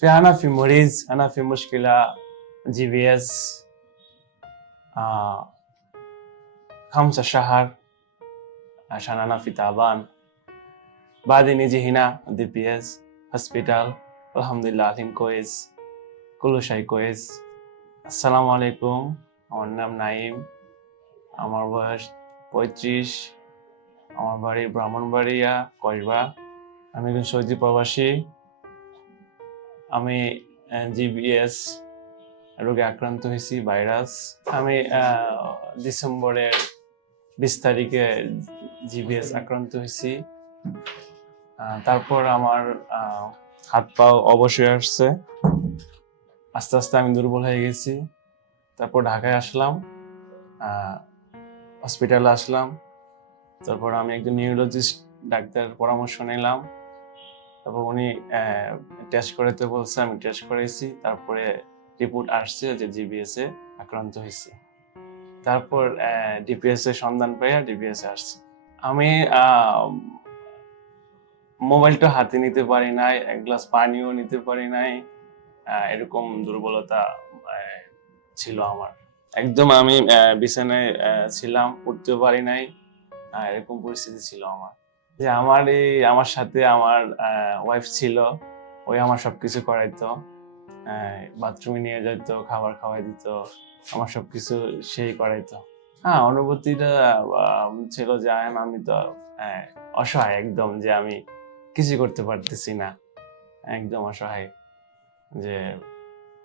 في أنا في مريض أنا في مشكلة جي بي اس آه خمسة شهر عشان أنا في تعبان بعدين نيجي هنا دي بي اس هوسبيتال الحمد لله الحين كويس كل شيء كويس আসসালামু আলাইকুম আমার নাম নাইম আমার বয়স পঁয়ত্রিশ আমার বাড়ি ব্রাহ্মণবাড়িয়া কসবা আমি একজন সৌদি প্রবাসী আমি জিবিএস রোগে আক্রান্ত হয়েছি, ভাইরাস। আমি ডিসেম্বরের বিশ তারিখে জিবিএস আক্রান্ত হয়েছি। তারপর আমার হাত পাও অবশ্যই আসছে। আস্তে আস্তে আমি দুর্বল হয়ে গেছি। তারপর ঢাকায় আসলাম হসপিটালে আসলাম। তারপর আমি একজন নিউরোলজিস্ট ডাক্তার পরামর্শ নিলাম। তারপর উনি টেস্ট করাতে বলছে, আমি টেস্ট করেছি তারপরে রিপোর্ট আসছে যে জিবিএস আক্রান্ত হয়েছি। তারপর ডিপিএস এর সন্ধান পাইয়া ডিপিএস আসছে। আমি মোবাইলটা হাতে নিতে পারি নাই, এক গ্লাস পানিও নিতে পারি নাই এরকম দুর্বলতা ছিল আমার। একদম আমি বিছানায় ছিলাম উঠতে পারি নাই এরকম পরিস্থিতি ছিল আমার। যে আমার এই আমার সাথে আমার ওয়াইফ ছিল। ওই আমার সবকিছু করাইতো। বাথরুমে নিয়ে যেত খাবার খাওয়াই দিত, আমার সবকিছু সেই করাইতো। হ্যাঁ অনুভূতিটা ছিল যে আমি তো অসহায় একদম, যে আমি কিছু করতে পারতেছি না। একদম অসহায়। যে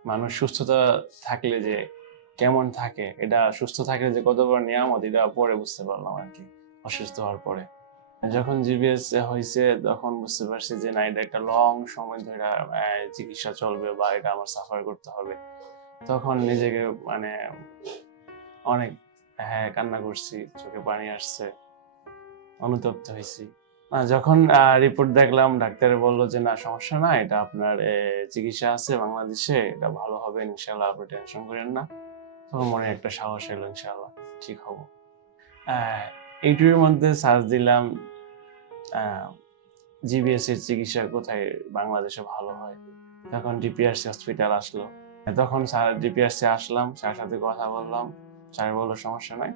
মানুষ সুস্থতা থাকলে যে কেমন থাকে, এটা সুস্থ থাকলে যে কত বড় নিয়ামত, এটা পরে বুঝতে পারলাম আর কি, অসুস্থ হওয়ার পরে। যখন জিবিএস হয়েছে তখন বুঝতে পারছি যে না, এটা একটা লং সময় ধরে চিকিৎসা চলবে বা এটা আমার সাফার করতে হবে। তখন নিজেকে মানে অনেক হ্যাঁ কান্না করছি, চোখে পানি আসছে, অনুতপ্ত হয়েছি যখন রিপোর্ট দেখলাম, ডাক্তার বলল যে, না, সমস্যা না, এটা আপনার চিকিৎসা আছে বাংলাদেশে, এটা ভালো হবে ইনশাল্লাহ আপনি টেনশন করেন না। তখন মনে একটা সাহস এলো ইনশাল্লাহ ঠিক হব। এইটুর মধ্যে সার্চ দিলাম জিবিএস এর চিকিৎসা কোথায় বাংলাদেশে ভালো হয়। তখন ডিপিআরসি হসপিটাল আসলো। তখন স্যার ডিপিআরসি আসলাম, স্যার সাথে কথা বললাম। স্যার বলল, সমস্যা নাই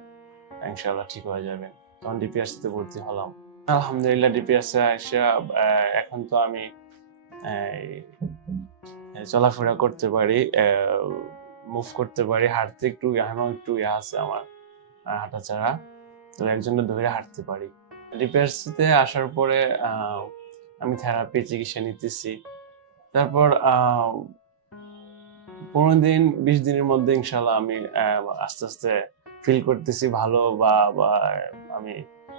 ইনশাল্লাহ ঠিক হয়ে যাবে। তখন ডিপিআরসি তে ভর্তি হলাম। আলহামদুলিল্লাহ ডিপিএস এসে এখন তো আমি চলাফেরা করতে পারি মুভ করতে পারি। হাঁটতে একটু এখনও একটু ইয়ে আছে আমার হাঁটা ছাড়া তো একজনের ধরে হাঁটতে পারি। ডিপিএসসিতে আসার পরে আমি থেরাপি চিকিৎসা নিতেছি। তারপর পনেরো দিন, বিশ দিনের মধ্যে ইনশাল্লাহ আমি আস্তে আস্তে ফিল করতেছি ভালো বা আমি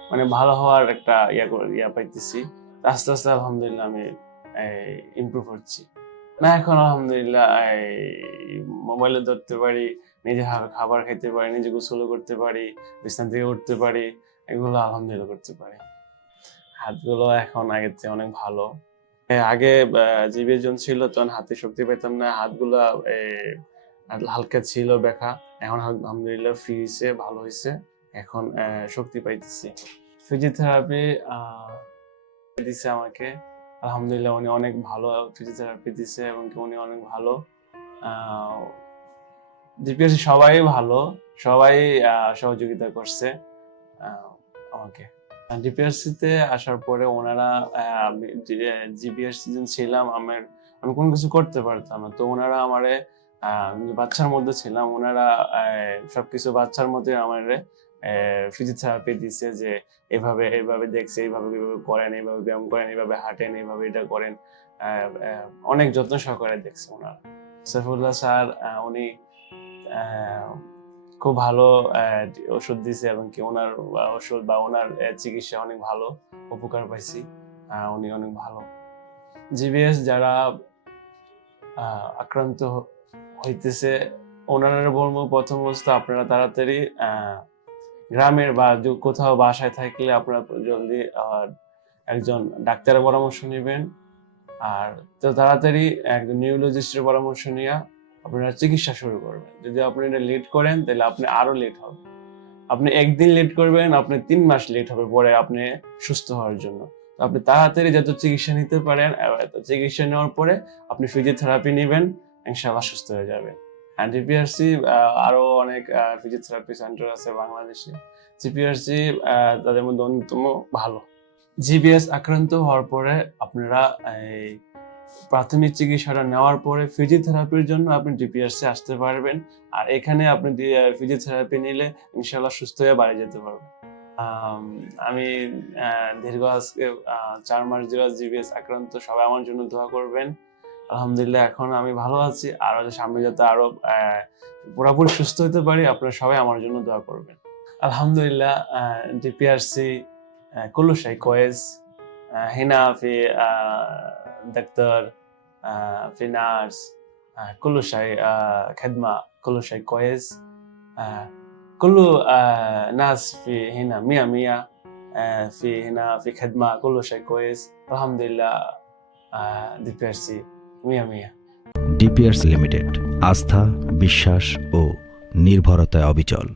মানে ভালো হওয়ার একটা ইয়া ইয়া পাইতেছি। আস্তে আস্তে আলহামদুলিল্লাহ আমি ইমপ্রুভ হচ্ছি। না, এখন আলহামদুলিল্লাহ মোবাইলে ধরতে পারি। নিজে খাবার খেতে পারি, নিজে গোসল করতে পারি, বিছানা থেকে উঠতে পারি, এগুলো আলহামদুলিল্লাহ করতে পারি। হাতগুলো এখন আগের চেয়ে অনেক ভালো। আগে জিবির জন ছিল, তখন হাতে শক্তি পেতাম না, হাতগুলো হালকা ছিল ব্যথা। এখন আলহামদুলিল্লাহ ফ্রি ভালো হয়েছে এখন শক্তি পাইতেছি। ফিজিওথেরাপি দিছে আমাকে। আলহামদুলিল্লাহ উনি অনেক ভালো ফিজিওথেরাপি দিছে এবং উনি অনেক ভালো। ডিপিএস সবাই ভালো, সবাই সহযোগিতা করছে আমাকে। ডিপিএসসি তে আসার পরে ওনারা জিপিএস ছিলাম আমার, আমি কোনো কিছু করতে পারতাম না। তো ওনারা আমারে বাচ্চার মধ্যে ছিলাম, ওনারা সবকিছু বাচ্চার মধ্যে আমারে ফিজিওথেরাপি দিছে যে, এভাবে এভাবে দেখছে এইভাবে এইভাবে করেন এইভাবে ব্যায়াম করেন এইভাবে হাঁটেন এইভাবে এটা করেন। অনেক যত্ন সহকারে দেখছে ওনারা। সাইফুল্লাহ স্যার উনি খুব ভালো ওষুধ দিছে এবং কি ওনার ওষুধ বা ওনার চিকিৎসা অনেক ভালো, উপকার পাইছি। উনি অনেক ভালো। জিবিএস যারা আক্রান্ত হইতেছে, ওনারা বলব প্রথম অবস্থা আপনারা তাড়াতাড়ি গ্রামের বা কোথাও বাসায় থাকলে আপনারা জলদি একজন ডাক্তারের পরামর্শ নেবেন। আর তো তাড়াতাড়ি একজন নিউরোলজিস্টের পরামর্শ নিয়ে। আপনারা চিকিৎসা শুরু করবেন। যদি আপনি এটা লেট করেন, তাহলে আপনি আরও লেট হবে। আপনি একদিন লেট করবেন, আপনি তিন মাস লেট হবে পরে আপনি সুস্থ হওয়ার জন্য। আপনি তাড়াতাড়ি যত চিকিৎসা নিতে পারেন চিকিৎসা নেওয়ার পরে আপনি ফিজিওথেরাপি নেবেন, ইনশাআল্লাহ সুস্থ হয়ে যাবেন আর ডিপিআরসি আরও অনেক ফিজিওথেরাপি সেন্টার আছে বাংলাদেশে। জিপিআরসি তাদের মধ্যে অন্যতম ভালো। জিবিএস আক্রান্ত হওয়ার পরে আপনারা, এই প্রাথমিক চিকিৎসাটা নেওয়ার পরে ফিজিওথেরাপির জন্য আপনি ডিপিআরসি আসতে পারবেন। আর এখানে আপনি ফিজিওথেরাপি নিলে ইনশাল্লাহ সুস্থ হয়ে বাড়ি যেতে পারবেন। আমি দীর্ঘ আজকে চার মাস দীর্ঘ জিবিএস আক্রান্ত। সবাই আমার জন্য দোয়া করবেন। আলহামদুলিল্লাহ, এখন আমি ভালো আছি। আর সামনে যাতে আরও পুরাপুরি সুস্থ হতে পারি, আপনারা সবাই আমার জন্য দোয়া করবেন। আলহামদুলিল্লাহ ডিপিআরসি কুলুসাই কয়েজ হিনা আফি دكتور آه، في ناس آه، كل شيء آه، خدمة كل شيء كويس آه، كل آه، ناس في هنا مية مية آه، في هنا في خدمة كل شيء كويس الحمد لله دي بيرسي مية مية ডিপিআরস লিমিটেড আস্থা বিশ্বাস ও নির্ভরতায় অবিচল